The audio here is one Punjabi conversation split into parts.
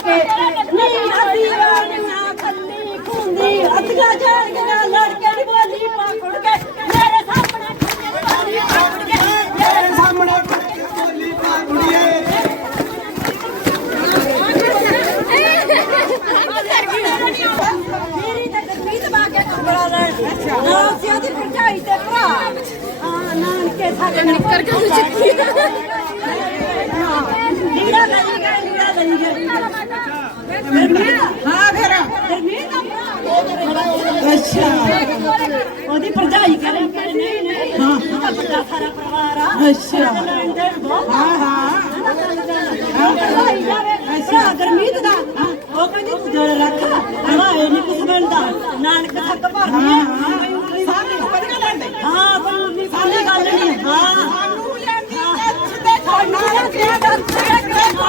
ਕੇ ਨੀ ਅੱਧੀ ਰਾਣੀਆਂ ਖੱਲੀ ਖੁੰਦੀ ਅੱਧੀਆਂ ਜਾਣੀਆਂ ਲੜਕੇ ਬੋਲੀ ਪਾਕੜ ਕੇ ਮੇਰੇ ਸਾਹਮਣੇ ਖੱਲੀ ਪਾਕੜ ਕੇ ਮੇਰੇ ਸਾਹਮਣੇ ਬੋਲੀ ਪਾ ਕੁੜੀਏ ਨਾਨਕੇ ਸਾਡੇ ਨਿੱਕਰ ਕੇ ਚਿੱਠੀ ਲੀੜਾ ਲਈ ਗਏ ਲੀੜਾ ਲਈ ਗਏ ਹਾਂ ਫਿਰ ਗਰਮੀਤ ਦਾ ਭਰਾ ਅੱਛਾ ਉਹਦੀ ਭਰਜਾਈ ਕਰੇ ਕਿ ਨਹੀਂ ਨਹੀਂ ਹਾਂ ਉਹਦਾ ਵੱਡਾ ਸਾਰਾ ਪਰਿਵਾਰ ਆ ਅੱਛਾ। ਲੈਣ ਦੇਣ ਬਹੁਤ ਆ। ਹਾਂ ਹਾਂ ਭਰਜਾਈ ਜਾਵੇ, ਭਰਾ ਗਰਮੀਤ ਦਾ ਉਹ ਕਹਿੰਦੀ ਤੂੰ ਦਿਲ ਰੱਖ ਹਵਾਏ ਨਹੀਂ ਕੁਛ ਬਣਦਾ ਨਾਨਕ ਥੱਕ ਭਰਦੀ ਹੈ ਸਾਰੇ ਵਧੀਆ ਲੈਂਦੇ ਹਾਂ ਕੋਈ ਨਹੀਂ ਕੋਈ ਗੱਲ ਨਹੀਂ ਹਾਂ ਸਾਨੂੰ ਲੈਂਦੀ ਕੱਛ ਦੇ ਨਾਨਕਿਆਂ ਦੀ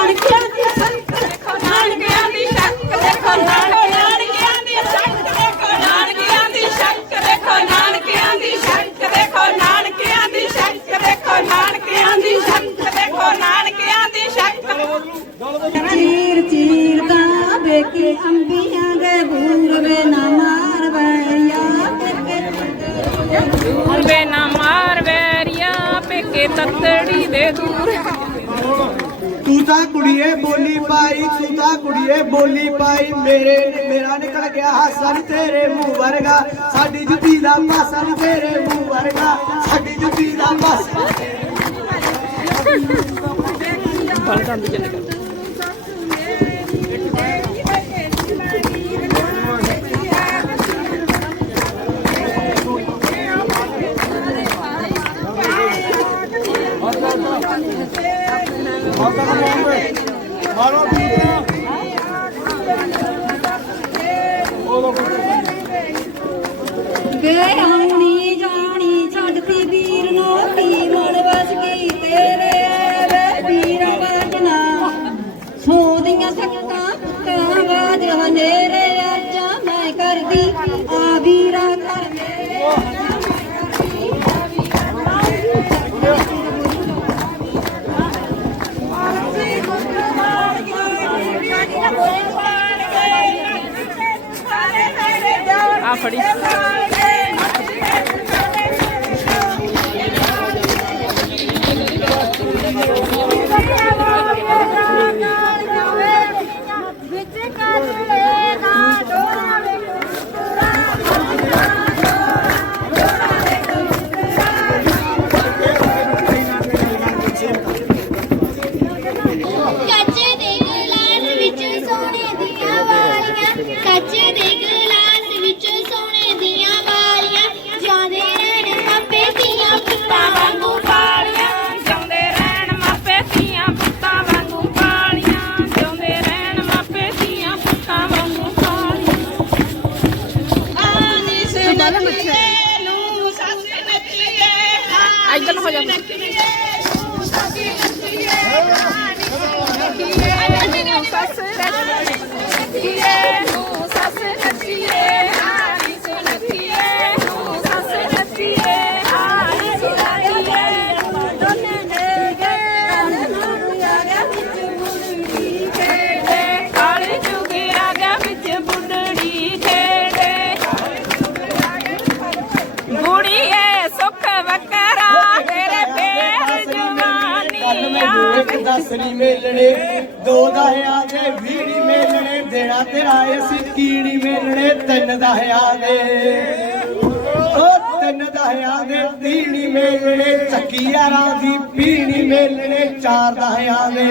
ਨਾਨਕਿਆਂ ਦੀ ਦੇਖੋ ਨਾਨਕਿਆਂ ਦੀ ਸ਼ੱਕ ਦੇਖੋ ਨਾਨਕਿਆਂ ਦੀ ਸ਼ੱਕ ਦੇਖੋ ਨਾਨਕਿਆਂ ਦੀ ਸ਼ੱਕ ਦੇਖੋ ਨਾਨਕਿਆਂ ਦੀ ਸ਼ੱਕ ਦੇਖੋ ਨਾਨਕਿਆਂ ਦੀ ਸ਼ੱਕ ਦੇਖੋ ਨਾਨਕਿਆਂ ਦੀ ਸ਼ੱਕ ਦੇਖੋ ਨਾਨਕਿਆਂ ਦੀ ਸ਼ੱਕ ਚੀਰ ਚੀਰ ਦਾ ਵੇਖੇ ਅੰਬੀਆਂ ਦੇ ਬੂਰਵੇ ਨਾ ਮਾਰ ਬੈਰੀਆ ਵੇ ਨਾ ਮਾਰ ਵੈਰੀਆ ਪੇਕੇ ਤੱਤੜੀ ਦੇ ਦੂਰ। ਤੂੰ ਤਾਂ ਕੁੜੀਏ ਬੋਲੀ ਪਾਈ ਤੂੰ ਤਾਂ ਕੁੜੀਏ ਬੋਲੀ ਪਾਈ। ਮੇਰੇ ਮੇਰਾ ਨਿਕਲ ਗਿਆ ਹਾਸਾ ਨੀ ਤੇਰੇ ਮੂੰਹ ਵਰਗਾ। ਸਾਡੀ ਜੁੱਤੀ ਦਾ ਪਾਸਾ ਨੀ ਤੇਰੇ ਮੂੰਹ ਵਰਗਾ। ਸਾਡੀ ਜੁੱਤੀ ਦਾ ਪਾਸਾ ਵੇ ਆਉਣੀ ਜਾਣੀ ਆ ਮੇਲਣੇ, ਦੋ ਦਹਿਆਂ ਦੇ ਵੀੜੀ ਮੇਲਣੇ, ਦੇਣਾ ਤੇਰਾ ਅਸੀਂ ਕੀੜੀ ਮੇਲਣੇ, ਤਿੰਨ ਦਹਿਆਂ ਦੇ ਉਹ ਤਿੰਨ ਦਹਿਆਂ ਦੇ ਤੀੜੀ ਮੇਲਣੇ ਚੱਕੀਆਰਾਂ ਦੀ ਪੀੜੀ ਮੇਲਣੇ, ਚਾਰ ਦਹਿਆਂ ਦੇ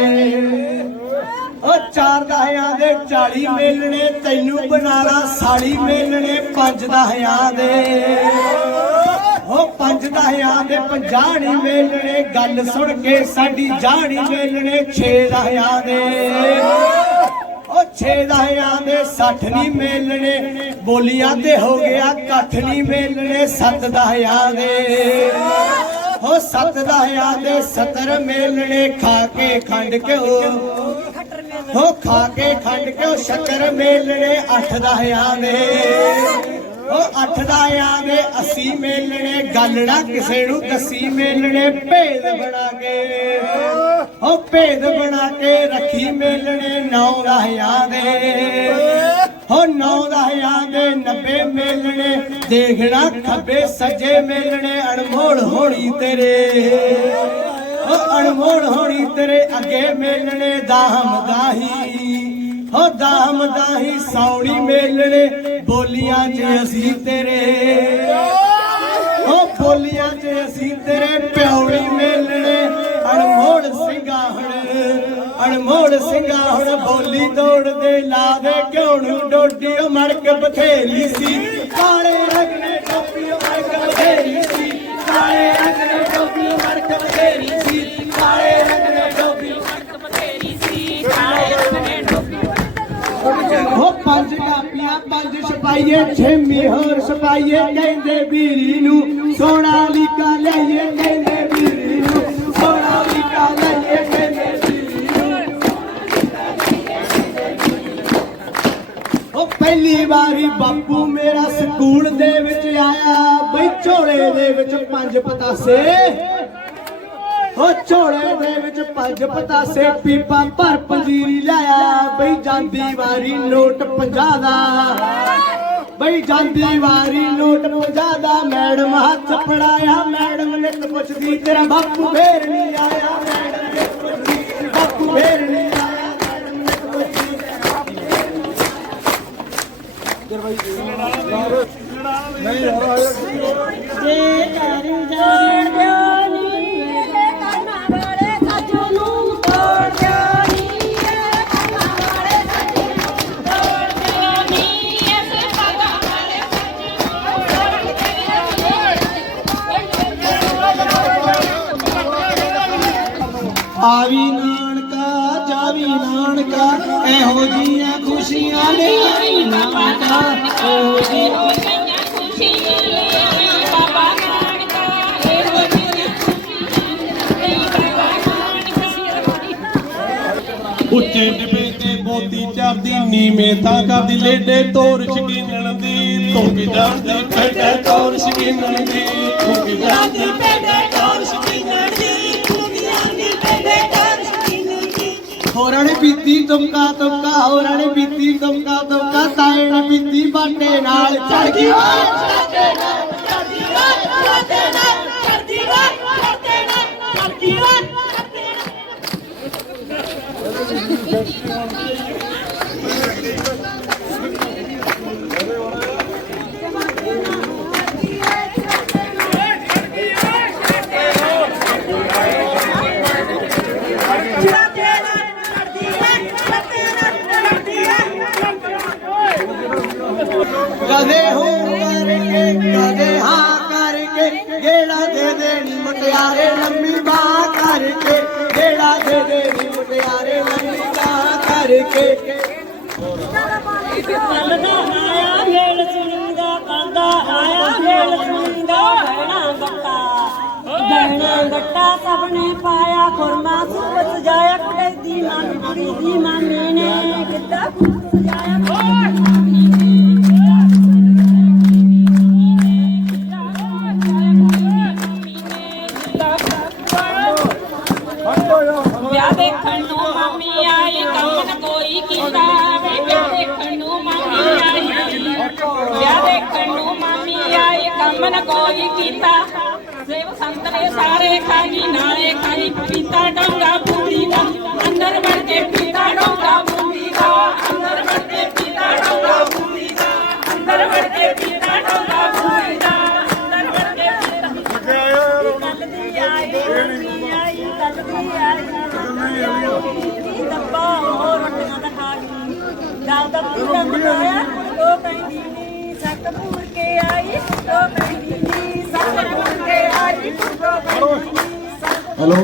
ਉਹ ਚਾਰ ਦਹਿਆਂ ਦੇ 40 ਮੇਲਣੇ, ਤੈਨੂੰ ਬਣਾਲਾ ਸਾਲੀ ਮੇਲਣੇ, ਪੰਜ ਦਹਿਆਂ ਦੇ ਉਹ ਪੰਜ ਦਹਿਆਂ ਦੇ ਪੰਜਾਣੀ ਮੇਲਣੇ, ਗੱਲ ਸੁਣ ਕੇ ਸਾਡੀ ਜਾਣੀ ਮੇਲਣੇ, ਛੇ ਦੇ ਉਹ ਛੇ ਦੇ 60 ਨਹੀਂ ਮੇਲਣੇ, ਬੋਲੀਆਂ ਤੇ ਹੋ ਗਿਆ ਇਕੱਠ ਨਹੀਂ ਮੇਲਣੇ, ਸੱਤ ਦਹਿਆਂ ਦੇ ਹੋ ਸੱਤ ਦਹਿਆਂ ਦੇ 70 ਮੇਲਣੇ, ਖਾ ਕੇ ਖੰਡ ਘਿਓ। ਹੋ ਖਾ ਕੇ ਖੰਡ ਕਿਉ ਸ਼ੱਕਰ ਮੇਲਣੇ, ਅੱਠ ਦਹਿਆਂ ਦੇ ਉਹ ਅੱਠ ਦਾਇਆਂ ਦੇ 80 ਮੇਲਣੇ, ਗੱਲ ਨਾ ਕਿਸੇ ਨੂੰ ਦੱਸੀ ਮੇਲਣੇ, ਭੇਦ ਬਣਾ ਕੇ। ਉਹ ਭੇਦ ਬਣਾ ਕੇ ਰੱਖੀ ਮੇਲਣੇ, ਨੌ ਦਹਿਆਂ ਦੇ। ਹੋ ਨੌ ਦਹਿਆਂ ਦੇ 90 ਮੇਲਣੇ ਦੇਖਣਾ ਖੱਬੇ ਸੱਜੇ ਮੇਲਣੇ, ਅਣਮੋਲ ਹੋਣੀ ਤੇਰੇ। ਹੋ ਅਣਮੋਲ ਹੋਣੀ ਤੇਰੇ, ਅੱਗੇ ਮੇਲਣੇ, ਦਾਹਮ ਦਾਹੀ। ਹੋ ਦਾਹਮ ਦਾਹੀ ਸੌਣੀ ਮੇਲਣੇ, ਬੋਲੀਆਂ 'ਚ ਅਸੀਂ ਤੇਰੇ। ਉਹ ਬੋਲੀਆਂ 'ਚ ਅਸੀਂ ਤੇਰੇ, ਪਿਉਣੀ ਮੇਲਣੇ, ਅਣਮੋੜ ਸਿੰਘਾਹਣ ਅਣਮੋੜ ਸਿੰਘਾਹਣ, ਬੋਲੀ ਤੋੜਦੇ ਲਾ ਦੇ ਕਿਉਂ ਨੂੰ ਡੋਡੀ ਮੜਕ ਬਥੇਰੀ ਸੀ। ਕਾਲੇ ਪੰਜ ਛੇਮੀ ਹੋਰ ਛਪਾਈਏ ਕਹਿੰਦੇ ਵੀਰੀ ਨੂੰ ਸੋਨਾ ਲੀਕਾ ਲਈਏ, ਕਹਿੰਦੇ ਵੀਰੀ ਨੂੰ ਸੋਨਾ ਲੀਕਾ ਲਈਏ, ਕਹਿੰਦੇ ਵੀਰੀ ਨੂੰ। ਉਹ ਪਹਿਲੀ ਵਾਰੀ ਬਾਪੂ ਮੇਰਾ ਸਕੂਲ ਦੇ ਵਿੱਚ ਆਇਆ, ਬਈ ਝੋਲੇ ਦੇ ਵਿੱਚ ਪੰਜ ਪਤਾਸੇ। ਉਹ ਝੋਲੇ ਦੇ ਵਿੱਚ ਪੰਜ ਪਤਾਸੇ, ਪੀਪਾ ਭਰ ਪੰਜੀਰੀ ਲਾਇਆ ਬਈ ਜਾਂਦੀ ਵਾਰੀ ਨੋਟ 50 ਦਾ। ਬਈ ਜਾਂਦੀ ਵਾਰੀ ਨੋਟ 50 ਦਾ ਮੈਡਮ ਹੱਥ ਫੜਾਇਆ। ਮੈਡਮ ਨੇ ਪੁੱਛਦੀ ਤੇਰਾ ਬਾਪੂ ਫੇਰ ਨਹੀਂ ਆਇਆ। ਮੈਡਮ ਨੇ ਪੁੱਛਦੀ ਬਾਪੂ ਫੇਰ ਨਹੀਂ ਆਇਆ। ਮੈਡਮ ਨੇ ਪੁੱਛਦੀ ਜੇ ਕਰ ਜਾਣ ਆਵੀ ਨਾਨਕਾ, ਜਾਵੀ ਨਾਨਕਾ, ਇਹੋ ਜੀਆਂ ਖੁਸ਼ੀਆਂ ਨੇ ਆਈ ਨਾਨਕਾ ਇਹੋ ਜੀ ਉੱਚੇ ਟਿਬੇ ਤੇ ਬੋਦੀ ਚੜਦੀ ਨੀਵੇਂ ਤਾਂ ਕਰਦੀ, ਲੇਡੇ ਤੋਰ ਸ਼ਕੀਨਣ ਦੀ, ਤੂੰ ਵੀ ਜਾਣਦੀ ਫੇਟੇ ਤੋਰ ਸ਼ਕੀਨਣ ਦੀ, ਤੂੰ ਵੀ ਜਾਣਦੀ। ਫੇਟੇ ਹੋਰਾਂ ਨੇ ਪੀਤੀ ਤੁਮਕਾ ਤੁਮਕਾ ਹੋਰਾਂ ਨੇ ਪੀਤੀ ਤੁਮਕਾ ਤੁਮਕਾ ਤਾਏ ਨੇ ਪੀਤੀ ਬਾਟੇ ਨਾਲ। ਚੜ ਗਈ ਕਦੇ ਹੋ ਕਰਕੇ, ਕਦੇ ਹਾਂ ਕਰਕੇ, ਗੇੜਾ ਦੇ ਦੇਣੀ ਮੁਟਿਆਰੇ ਲੰਮੀ ਬਾਹ ਕਰਕੇ, ਗੇੜਾ ਦੇ ਦੇਣੀ ਮੁਟਿਆਰੇ ਲੰਮੀ ਬਾਹ ਕਰਕੇ। ਕੱਲ ਆਇਆ ਮੇਲ ਸੁਣੀਦਾ ਕੱਲ ਆਇਆ ਮੇਲ ਸੁਣੀਦਾ ਬਹਿਣਾ ਗੱਟਾ ਬਹਿਣਾ ਗੱਟਾ ਸਭ ਨੇ ਪਾਇਆ, ਖੁਰਮਾ ਸੂਪ ਸਜਾਇਆ, ਕੁੜੀ ਦੀ ਮਾਮੀ ਕੁੜੀ ਦੀ ਮਾਮੀ ਨੇ ਕਿੱਦਾਂ? ਦੇਖਣ ਨੂੰ ਮਾਮੀ ਆਈ ਕੰਮ ਕੋਈ ਕੀਤਾ ਵੇ। ਵਿਆਹ ਦੇਖਣ ਨੂੰ ਮਾਮੀ ਆਈ ਵਿਆਹ ਦੇਖਣ ਨੂੰ ਮਾਮੀ ਆਈ ਕੰਮ ਕੋਈ ਕੀਤਾ। ਸੇਵ ਸੰਤਰੇ ਸਾਰੇ ਖਾਈ ਨਾਲੇ ਖਾਈ ਪੀਤਾ ਡੰਗਾ ਬੂੜੀ ਦਾ। ਅੰਦਰ ਵੜ ਕੇ ਪੂਰਾ ਬਣਾਇਆ ਕਹਿੰਦੀ ਨੀ ਸੱਕ ਕੇ ਆਈ ਉਹ ਕਹਿੰਦੀ ਨੀ ਸੱਕ ਕੇ ਆਈ ਉਹ ਕਹਿੰਦੀ ਨੀ ਹੈਲੋ।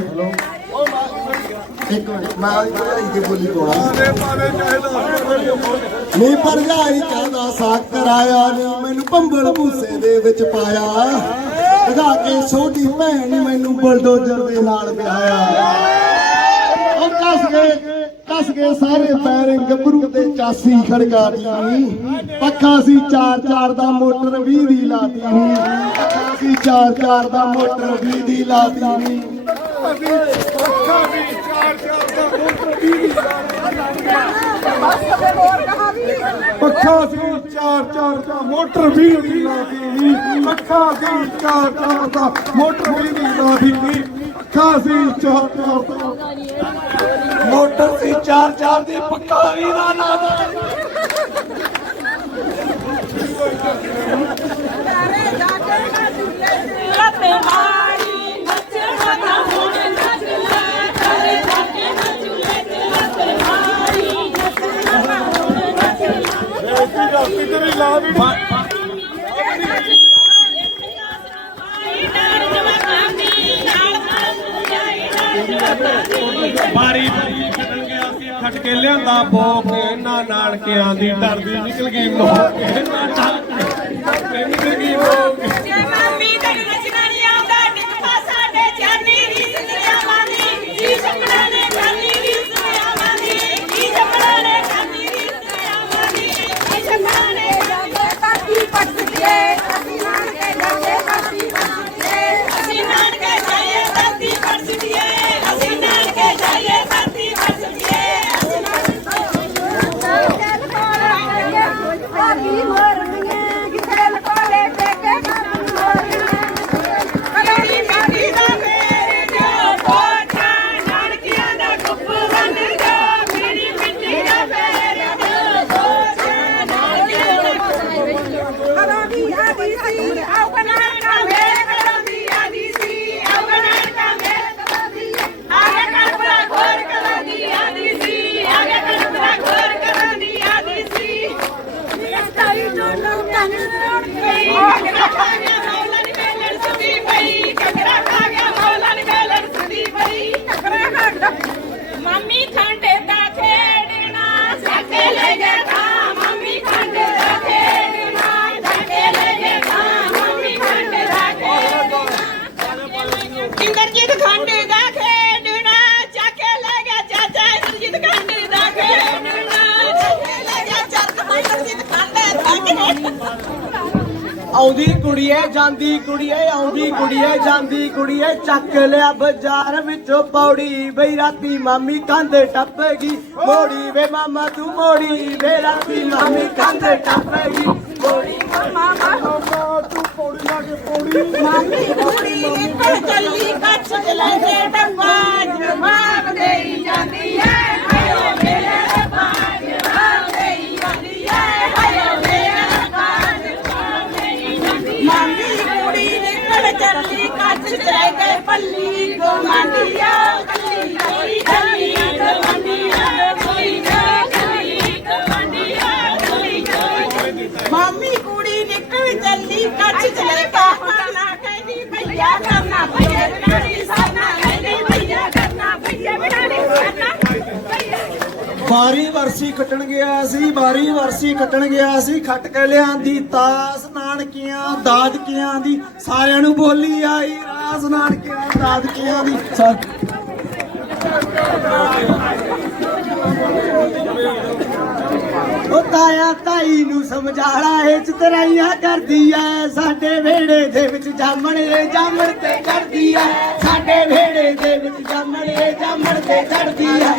ਇੱਕ ਮਿੰਟ, ਮੈਂ ਆਈ ਭਰਜਾਈ ਦੀ ਬੋਲੀ ਪਾਉਣਾ। ਨਹੀਂ ਭਰਜਾਈ ਕਹਿੰਦਾ ਸਾਕ ਕਰਾਇਆ ਨਹੀਂ ਮੈਨੂੰ ਭੰਬਲ ਭੂਸੇ ਦੇ ਵਿੱਚ ਪਾਇਆ। ਲਗਾ ਕੇ ਛੋਟੀ ਭੈਣ ਮੈਨੂੰ ਬਲਡੋਜ਼ਰ ਦੇ ਨਾਲ ਵਿਆਹਿਆ ਉਹ ਕੱਸ ਗਏ। ਕੱਸ ਗਏ ਸਾਰੇ ਪੈਰ ਗੱਭਰੂ ਤੇ ਚਾਸੀ ਖੜਕਾਤੀ। ਪੱਖਾ ਸੀ ਚਾਰ ਚਾਰ ਦਾ ਮੋਟਰ 20 ਦੀ ਲਾਤੀ। ਪੱਖਾ ਸੀ ਚਾਰ ਚਾਰ ਦਾ ਮੋਟਰ 20 ਦੀ ਲਾਤੀ। ਵੀ ਚਾਰ ਪੱਖਾ ਸੀ ਚਾਰ ਚਾਰ ਦਾ ਮੋਟਰ ਵੀ ਨਹੀਂ ਲਾਦੀ ਪੱਖਾ ਸੀ ਚਾਰ ਚਾਰ ਦਾ ਮੋਟਰ ਵੀ ਨਹੀਂ ਲਾਦੀ ਪੱਖਾ ਸੀ ਚਾਰ ਚਾਰ ਦਾ ਮੋਟਰ ਸੀ ਚਾਰ ਚਾਰ ਦੀ ਪੱਕਾ ਵੀ ਨਾ ਨਾ ਲੱਤੇ ਮਾਰੀ ਮੋਟਰ ਕਰੇ ਚਾਰ ਚਾਰ ਦੀ ਤੇ ਲੱਤੇ ਮਾਰੀ ਨਾ ਹੁਣ ਕੇ ਲਿਆਂਦਾ ਬੋਕ ਨਾ ਨਾਨਕਿਆਂ ਦੀ ਡਰਦੀ ਨਿਕਲ ਗਈ ਮੋਕ ਨਾ ਨਾਨਕਿਆਂ ਦੀ ਨਿਕਲ ਗਈ ਮੋਕ ਜੇ ਮੰਮੀ ਤੈਨੂੰ ਨੱਚਣਾ ਨਹੀਂ ਆਉਂਦਾ ਟਿਕ ਪਾ ਸਾਡੇ ਜਾਨੀ ਦੀ ਸੁਣਿਆ ਮਾਨੀ ਜੀ ਸ਼ਕੜਾ ਨੇ ਜਾਨੀ ਦੀ ਸੁਣਿਆ ਮਾਨੀ ਜੀ ਸ਼ਕੜਾ ਨੇ ਜਾਨੀ ਦੀ ਸੁਣਿਆ ਮਾਨੀ ਜੀ ਸ਼ਕੜਾ ਨੇ ਜਾਂਦੇ ਕਾਤੀ ਪਟਦੇ ਅਸੀਂ ਨਾਨ ਕੇ ਜਾਂਦੇ ਕਾਤੀ ਪਟਦੇ ਅਸੀਂ ਨਾਨ ਕੇ ਜਾਈਏ ਕਾਤੀ ਪਟਦੇ ਅਸੀਂ ਨਾਨ ਕੇ ਜਾਈਏ ਕਾਤੀ ਪਟਦੇ ਅਸੀਂ ਨਾਨ ਕਲੜੀ ਕਾਦੀ ਦਾ ਮੇਰੇ ਜੋ ਪੋਟਾ ਨਾਨਕਿਆਂ ਦਾ ਕੁੱਪ ਬਣ ਜਾ ਮੇਰੀ ਮਿੱਟੀ ਦਾ ਮੇਰੇ ਜੋ ਪੋਟਾ ਨਾਨਕਿਆਂ ਦਾ ਕਲੜੀ ਆਦੀ ਸੀ ਆਉ ਬਣਾ ਕਾ ਮੇਰੇ ਕਲੜੀ ਆਦੀ ਸੀ ਆਉ ਬਣਾ ਕਾ ਮੇਰੇ ਕਲੜੀ ਆਗੇ ਕਲਪਨਾ ਘੋਰ ਕਲੜੀ ਆਦੀ ਸੀ ਆਗੇ ਕਲਪਨਾ ਘੋਰ ਕਲੜੀ ਆਦੀ ਸੀ ਤਾਈ ਦੋਨੋਂ ਕੰਨ ਪਈ ਕਗਰਾ ਖਾ ਗਿਆ ਮੌਲਾ ਨੀ ਵੇਲਣ ਸੁਦੀ ਪਈ ਕਗਰਾ ਖਾ ਗਿਆ ਮੌਲਾ ਨੀ ਵੇਲਣ ਸੁਦੀ ਪਈ ਕਗਰਾ ਖਾ ਗਿਆ ਮੰਮੀ ਖੰਡੇ ਦਾ ਖੇਡਣਾ ਸਾਕੇ ਲੈ ਗਿਆ ਤਾਂ ਮੰਮੀ ਖੰਡੇ ਦਾ ਖੇਡਣਾ ਸਾਕੇ ਲੈ ਗਿਆ ਤਾਂ ਮੰਮੀ ਖੰਡੇ ਦਾ ਖੇਡਣਾ ਇੰਦਰਜੀਤ ਖੰਡੇ ਦਾ ਖੇਡਣਾ ਚਾਕੇ ਲੈ ਗਿਆ ਚਾਚਾ ਇੰਦਰਜੀਤ ਖੰਡੇ ਦਾ ਖੇਡਣਾ ਚਾਕੇ ਲੈ ਗਿਆ ਚਾਚਾ ਇੰਦਰਜੀਤ ਖੰਡੇ ਦਾ ਖੇਡਣਾ ਆਉਂਦੀ ਕੁੜੀਏ ਜਾਂਦੀ ਕੁੜੀਏ, ਆਉਂਦੀ ਕੁੜੀਏ, ਜਾਂਦੀ ਕੁੜੀਏ, ਚੱਕ ਲਿਆ ਬਾਜ਼ਾਰ ਵਿੱਚੋਂ ਪੌੜੀ। ਬਈ ਰਾਤੀ ਮਾਮੀ ਕੰਧ ਟੱਪ ਗਈ। ਮੋੜੀ ਵੇ ਮਾਮਾ, ਤੂੰ ਮੋੜੀ ਵੇ ਰਾਤੀ ਮਾਮੀ ਕੰਧ ਟੱਪ ਗਈ। ਮੋੜੀ ਤੂੰ ਪੌੜੀ ਲਾ ਕੇ ਪੌੜੀ। ਮਾਮੀ ਕੁੜੀ ਨਿਕਲ ਚੱਲੀ, ਕੱਚ ਲੈ ਕੇ ਡੱਬਾ, ਜਵਾਬ ਦੇਈ ਜਾਂਦੀ ਐ ਹਾਏ ਮੇਰੇ ਰੱਬਾ ਜਵਾਬ ਦੇਈ ਜਾਂਦੀ ਐ ਹਾਏ ਮੇਰੇ ਰੱਬਾ ਜਵਾਬ ਦੇਈ ਜਾਂਦੀ ਐ ਮਾਮੀ ਕੁੜੀ ਨਿਕਲ ਚੱਲੀ ਕੱਚ ਚ ਲੈ ਕੇ ਪੱਲੀ ਗਵਾਂਡੀਆ ਕੱਲੀ ਕੋਈ ਕੱਲੀ ਗਵਾਂਡੀਆ ਕੋਈ ਨਾ ਕੱਲੀ ਗਵਾਂਡੀਆ ਕੋਈ ਕੋਈ ਮਾਮੀ ਕੁੜੀ ਨਿਕਲ ਚੱਲੀ ਕੱਚ ਚ ਲੈ ਕੇ ਨਾ ਕਹਿੰਦੀ ਭਈਆ ਕਰਨਾ ਭਈਆ ਬਣਾਣੀ ਸਾਨਾ ਕਹਿੰਦੀ ਭਈਆ ਕਰਨਾ ਭਈਆ ਬਣਾਣੀ ਸਾਨਾ ਭਈਆ ਬਾਰੀ ਵਰਸੀ ਕੱਟਣ ਗਿਆ ਸੀ ਬਾਰੀ ਵਰਸੀ ਕੱਟਣ ਗਿਆ ਸੀ, ਖੱਟ ਕੇ ਲਿਆਂਦੀ ਤਾਸ ਨਾਨਕੀਆਂ, ਦਾਦਕੀਆਂ ਦੀ। ਸਾਰਿਆਂ ਨੂੰ ਬੋਲੀ ਆਈ ਰਾਸ ਨਾਨਕੀਆਂ, ਦਾਦਕੀਆਂ ਦੀ। ਉਹ ਤਾਇਆ ਤਾਈ ਨੂੰ ਸਮਝਾਲਾ ਇਹ ਚਤਰਾਈਆਂ ਕਰਦੀ ਐ। ਸਾਡੇ ਵੇੜੇ ਦੇ ਵਿੱਚ ਜਾਮਣ ਏ, ਜਾਮਣ ਤੇ ਕਰਦੀ ਐ। ਸਾਡੇ ਵੇੜੇ ਦੇ ਵਿੱਚ ਜਾਮਣ ਏ, ਜਾਮਣ ਤੇ ਚੜਦੀ ਐ।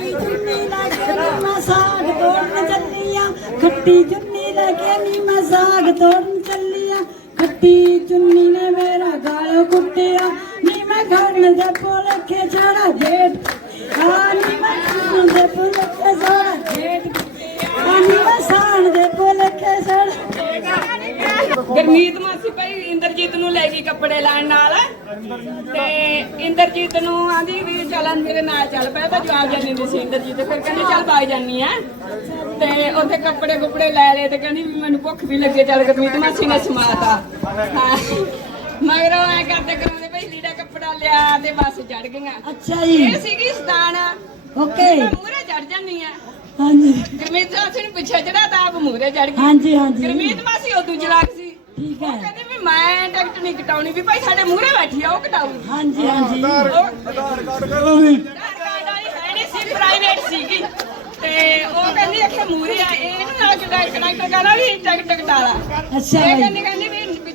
ਖੱਟੀ ਚੁੰਨੀ ਲੈ ਕੇ ਨੀ ਮੈਂ ਸਾਗ ਤੋੜਨ ਚੱਲੀ ਆਂ ਖੱਟੀ ਚੁੰਨੀ ਲੈ ਕੇ ਨੀ ਮੈਂ ਸਾਗ ਤੋੜਨ ਚੱਲੀ ਆਂ ਖੱਟੀ ਚੁੰਨੀ ਨੇ ਮੇਰਾ ਗਾਲ ਕੁੱਟਿਆ ਨੀ ਮੈਂ ਗੜਨ ਦੇ ਪੁਲਖੇ ਛੜਾ ਜੇਠ ਆ ਨੀ ਮੈਂ ਗੜਨ ਦੇ ਪੁਲਖੇ ਛੜਾ ਜੇਠ ਆ ਨੀ ਮੈਂ ਸਾਣ ਦੇ ਪੁਲਖੇ ਛੜਾ ਗਰਮੀਤ ਮਾਸੀ ਭਾਈ ਇੰਦਰਜੀਤ ਨੂੰ ਲੈ ਗਈ ਕੱਪੜੇ ਲੈਣ ਨਾਲ। ਤੇ ਇੰਦਰਜੀਤ ਨੂੰ ਆਂਦੀ ਵੀ ਚੱਲਣ ਮੇਰੇ ਨਾਲ ਚੱਲ ਪਿਆ ਤਾਂ ਜਵਾਬ ਜਾਂਦੀ ਨਹੀਂ ਸੀ ਇੰਦਰਜੀਤ ਫਿਰ ਕਹਿੰਦੀ ਚੱਲ ਬਾਈ ਜਾਨੀ ਆ। ਤੇ ਉੱਥੇ ਕੱਪੜੇ ਕੁਪੜੇ ਲੈ ਲਏ ਤੇ ਕਹਿੰਦੀ ਵੀ ਮੈਨੂੰ ਭੁੱਖ ਵੀ ਲੱਗੇ ਚੱਲ ਗਰਮੀਤ ਮਾਸੀ ਨੇ ਸਮਾਤਾ। ਮਗਰੋਂ ਐ ਕਰਦੇ ਕਰਾਉਂਦੇ ਭਈ ਲੀੜਾ ਕੱਪੜਾ ਲਿਆ ਤੇ ਬੱਸ ਚੜ ਗਈਆਂ। ਅੱਛਾ ਜੀ। ਇਹ ਸੀਗੀ ਸਤਾਨ ਓਕੇ। ਮੂਹਰੇ ਚੜ ਜਾਂਦੀ ਆ। ਹਾਂਜੀ। ਗਰਮੀਤ ਮਾਸੀ ਨੂੰ ਪਿੱਛੇ ਚੜਾ ਤਾਂ ਆਪ ਮੂਹਰੇ ਚੜ ਗਈ। ਹਾਂਜੀ ਹਾਂਜੀ। ਗਰਮੀਤ ਮਾਸੀ ਉਦੋਂ ਜਲਾਕ ਸੀ। ਠੀਕ ਹੈ। ਮੈਂ ਟਿਕਟ ਨਹੀਂ ਕਟਾਉਣੀ ਵੀ ਭਾਈ ਸਾਡੇ ਮੂਹਰੇ ਬੈਠੀ ਆ ਉਹ ਕਟਾਊ ਹਾਂਜੀ ਹਾਂਜੀ। ਆਧਾਰ ਕਾਰਡ ਕਰੋ ਵੀ ਕਾਰਡ ਵਾਲੀ ਹੈ ਨਹੀਂ ਸੀ ਪ੍ਰਾਈਵੇਟ ਸੀਗੀ। ਤੇ ਉਹ ਕਹਿੰਦੀ ਅਖੇ ਮੂਹਰੇ ਆ ਇਹਨੂੰ ਨਾਲ ਟਿਕਟ ਕਨੈਕਟ ਕਰਾ ਵੀ ਟਿਕਟ ਕਟਾ ਲਾ। ਅੱਛਾ ਇਹ ਜੀ ਕਹਿੰਦੀ ਕਹਿੰਦੀ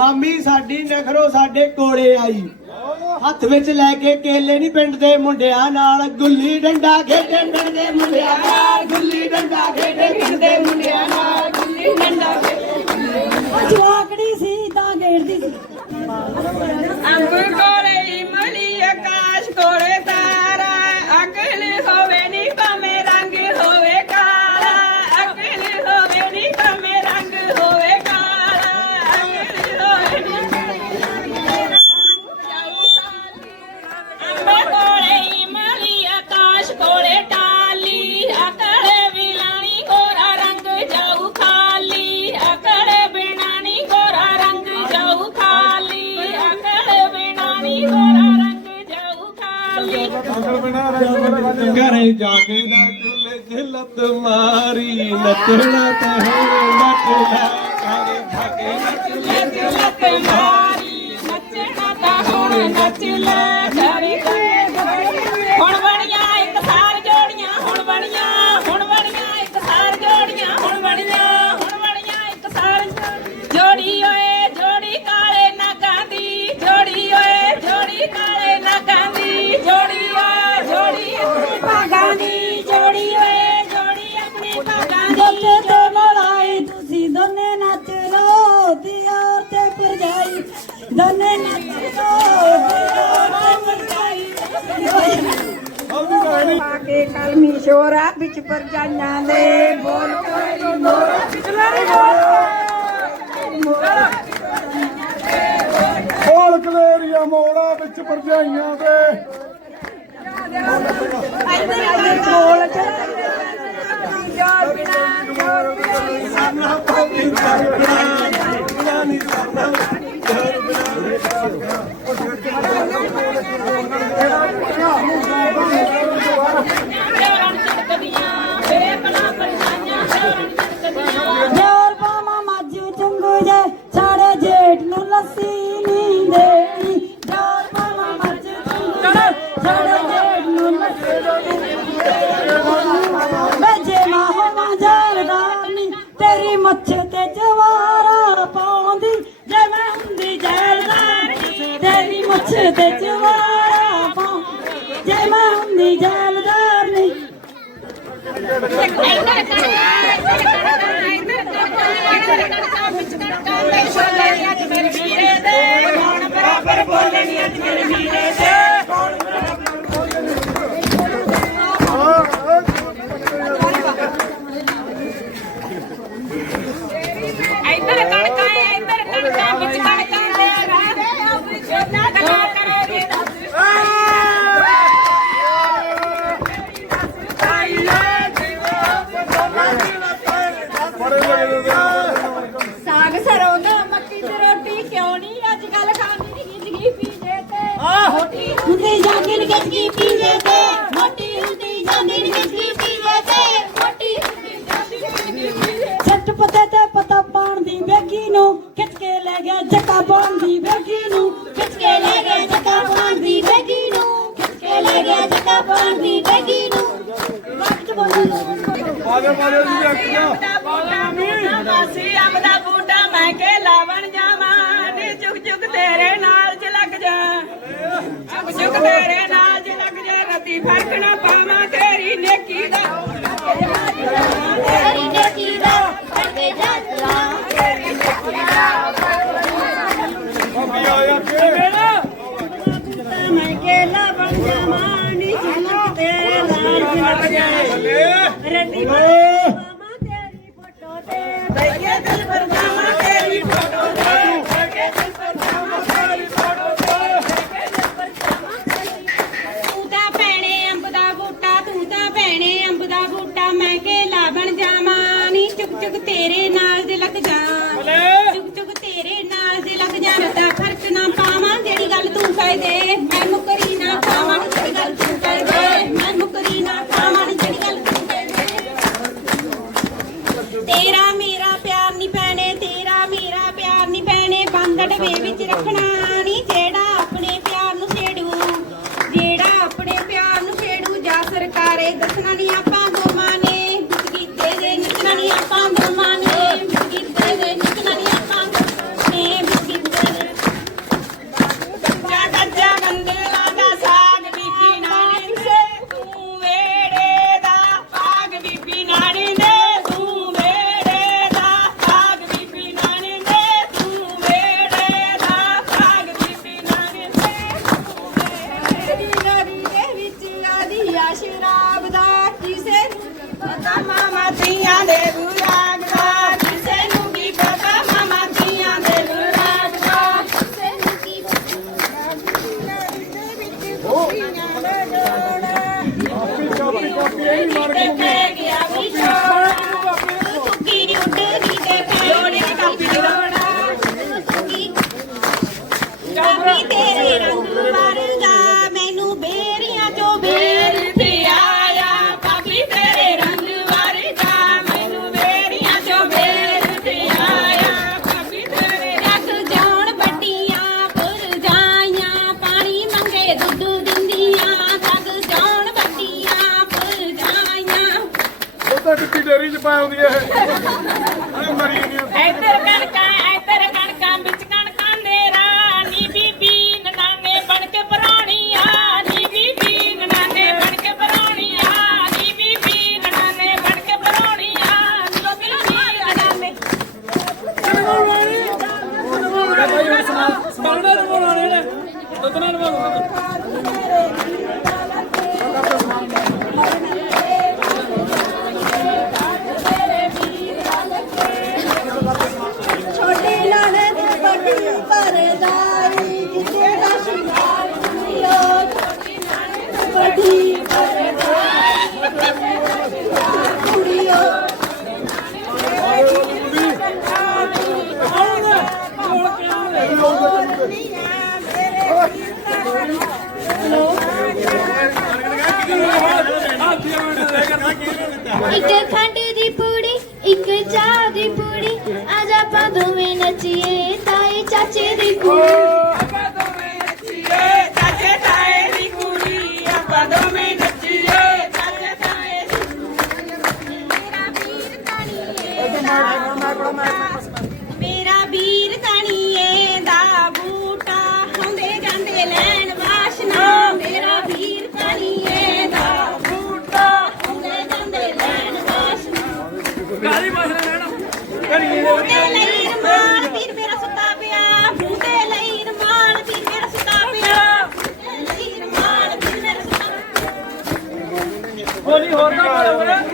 ਮਾਮੀ ਸਾਡੀ ਨਖਰੋ ਸਾਡੇ ਕੋਲੇ ਆਈ। ਹੱਥ ਵਿੱਚ ਲੈ ਕੇ ਕੇਲੇ ਨਹੀਂ ਪਿੰਡ ਦੇ ਮੁੰਡਿਆਂ ਨਾਲ, ਗੁੱਲੀ ਡੰਡਾ ਖੇਡੇ ਦੇ ਮੁੰਡਿਆਂ ਨਾਲ, ਗੁੱਲੀ ਡੰਡਾ ਖੇਡੇ ਦੇ ਮੁੰਡਿਆਂ ਨਾਲ, ਗੁੱਲੀ ਡੰਡਾ ਖੇਡੇ Congratulations. ਸ਼ੋਰਾ ਵਿੱਚ ਪਰਜਾਈਆਂ ਦੇ ਬੋਲ ਕੋਈ ਮੋਰਾ ਪਿਛਲਾ ਰੇ ਬੋਲ ਕੋਲ ਕਲੇਰੀਆ ਮੋੜਾ ਵਿੱਚ ਪਰਜਾਈਆਂ ਦੇ। ਮੈਨੂੰ ਖਿੱਚ ਕੇ ਲੈ ਗਿਆ ਜੱਟਾ ਬੋਂਦੀ ਵੇਗੀ ਮੇਰਾ ਵੀਰ ਤਣੀਏ ਦਾ ਬੂਟਾ ਹੁੰਦੇ ਜਾਂਦੇ ਲੈਣ ਵਾਸ਼ਨਾ। ਮੇਰਾ ਵੀਰ ਤਣੀਏ ਦਾ ਬੂਟਾ ਹੁੰਦੇ ਜਾਂਦੇ ਲੈਣ ਵਾਸ਼ਨਾ। ਗਾਲੀ ਬਾਸ਼ਨਾ ਲੈਣਾ ਮੂੰਹ ਲਈ ਰਮਾਨ, ਵੀਰ ਮੇਰਾ ਸੁੱਤਾ ਪਿਆ। ਮੂੰਹ ਲਈ ਰਮਾਨ, ਵੀਰ ਮੇਰਾ ਸੁੱਤਾ ਪਿਆ। ਲਈ ਰਮਾਨ, ਵੀਰ ਮੇਰਾ ਸੁੱਤਾ ਹੋਲੀ ਹੋਰ ਨਾ ਬੋਲੋ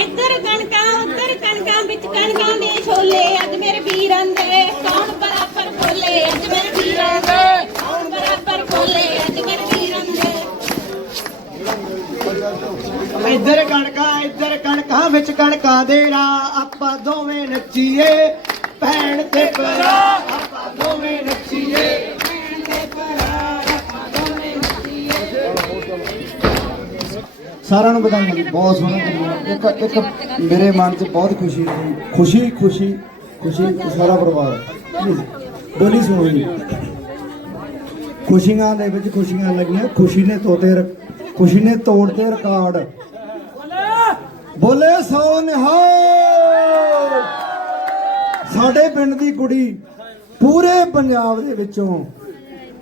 ਇੱਧਰ ਕਣਕਾਂ, ਉੱਧਰ ਕਣਕਾਂ, ਵਿੱਚ ਕਣਕਾਂ ਦੇ ਛੋਲੇ। ਅੱਜ ਮੇਰੇ ਵੀਰਾਂ ਦੇ ਕੌਣ ਬਰਾਬਰ ਬੋਲੇ? ਅੱਜ ਮੇਰੇ ਵੀਰਾਂ ਦੇ ਕੌਣ ਬਰਾਬਰ ਬੋਲੇ? ਅੱਜ ਮੇਰੇ ਵੀਰਾਂ ਦੇ ਇੱਧਰ ਕਣਕਾਂ ਇੱਧਰ ਕਣਕਾਂ, ਵਿੱਚ ਕਣਕਾਂ ਦੇ ਰਾ ਆਪਾਂ ਦੋਵੇਂ ਨੱਚੀਏ। ਭੈਣ ਤੇ ਭਰਾ, ਆਪਾਂ ਦੋਵੇਂ ਨੱਚੀਏ। ਸਾਰਿਆਂ ਨੂੰ ਵਧਾਈਆਂ ਜੀ ਬਹੁਤ ਸੋਹਣਾ ਕਰੀ ਇੱਕ ਇੱਕ ਮੇਰੇ ਮਨ 'ਚ ਬਹੁਤ ਖੁਸ਼ੀ ਸੀ ਖੁਸ਼ੀ ਖੁਸ਼ੀ ਖੁਸ਼ੀ ਸਾਰਾ ਪਰਿਵਾਰ। Please, ਬੋਲੀ ਸੁਣੋ ਜੀ। ਖੁਸ਼ੀਆਂ ਦੇ ਵਿੱਚ ਖੁਸ਼ੀਆਂ ਲੱਗੀਆਂ। ਖੁਸ਼ੀ ਨੇ ਤੋਤੇ ਖੁਸ਼ੀ ਨੇ ਤੋੜਤੇ ਰਿਕਾਰਡ। ਬੋਲੇ ਸੋ ਨਿਹਾਲ! ਸਾਡੇ ਪਿੰਡ ਦੀ ਕੁੜੀ ਪੂਰੇ ਪੰਜਾਬ ਦੇ ਵਿੱਚੋਂ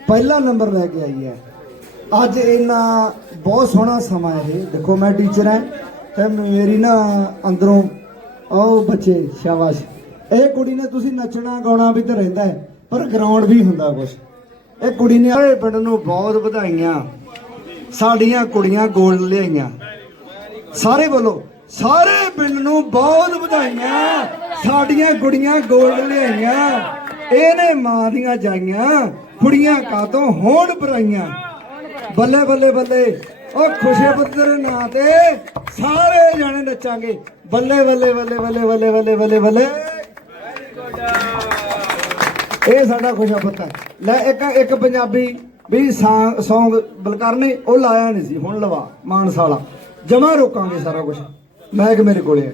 ਪਹਿਲਾ ਨੰਬਰ ਲੈ ਕੇ ਆਈ ਹੈ। ਅੱਜ ਇਹਨਾਂ ਬਹੁਤ ਸੋਹਣਾ ਸਮਾਂ ਇਹ। ਦੇਖੋ, ਮੈਂ ਟੀਚਰ ਹਾਂ ਤੇ ਮੇਰੀ ਨਾ ਅੰਦਰੋਂ, ਆਓ ਬੱਚੇ, ਸ਼ਾਬਾਸ਼। ਇਹ ਕੁੜੀ ਨੇ ਤੁਸੀਂ ਨੱਚਣਾ, ਗਾਉਣਾ ਵੀ ਤਾਂ ਰਹਿੰਦਾ ਹੈ, ਪਰ ਗਰਾਊਂਡ ਵੀ ਹੁੰਦਾ ਕੁਝ ਇਹ ਕੁੜੀ ਨੇ ਸਾਰੇ ਪਿੰਡ ਨੂੰ ਬਹੁਤ ਵਧਾਈਆਂ। ਸਾਡੀਆਂ ਕੁੜੀਆਂ ਗੋਲਡ ਲਿਆਈਆਂ। ਸਾਰੇ ਬੋਲੋ ਸਾਰੇ ਪਿੰਡ ਨੂੰ ਬਹੁਤ ਵਧਾਈਆਂ। ਸਾਡੀਆਂ ਕੁੜੀਆਂ ਗੋਲਡ ਲਿਆਈਆਂ। ਇਹਨੇ ਮਾਂ ਦੀਆਂ ਜਾਈਆਂ, ਕੁੜੀਆਂ ਕਾਤੋਂ ਹੋਣ ਭਰਾਈਆਂ। ਬੱਲੇ ਬੱਲੇ ਬੱਲੇ। ਉਹ ਖੁਸ਼ੀ ਪੁੱਤਰ ਨਾਂ ਤੇ। ਸਾਰੇ ਜਾਣੇ ਨੱਚਾਂਗੇ। ਬੱਲੇ ਬੱਲੇ ਬੱਲੇ ਬੱਲੇ ਬੱਲੇ ਬੱਲੇ ਬੱਲੇ ਬੱਲੇ। ਇਹ ਸਾਡਾ ਖੁਸ਼ਾ ਪੁੱਤਰ ਲੈ ਇੱਕ ਇੱਕ ਪੰਜਾਬੀ ਵੀ ਸੌਂਗ ਬਲਕਾਰ ਨੇ, ਉਹ ਲਾਇਆ ਨਹੀਂ ਸੀ। ਹੁਣ ਲਵਾ ਮਾਨਸਾਲਾ ਜਮਾ ਰੋਕਾਂਗੇ ਸਾਰਾ ਕੁਝ ਮੈਂ ਕਿ ਮੇਰੇ ਕੋਲੇ ਹੈ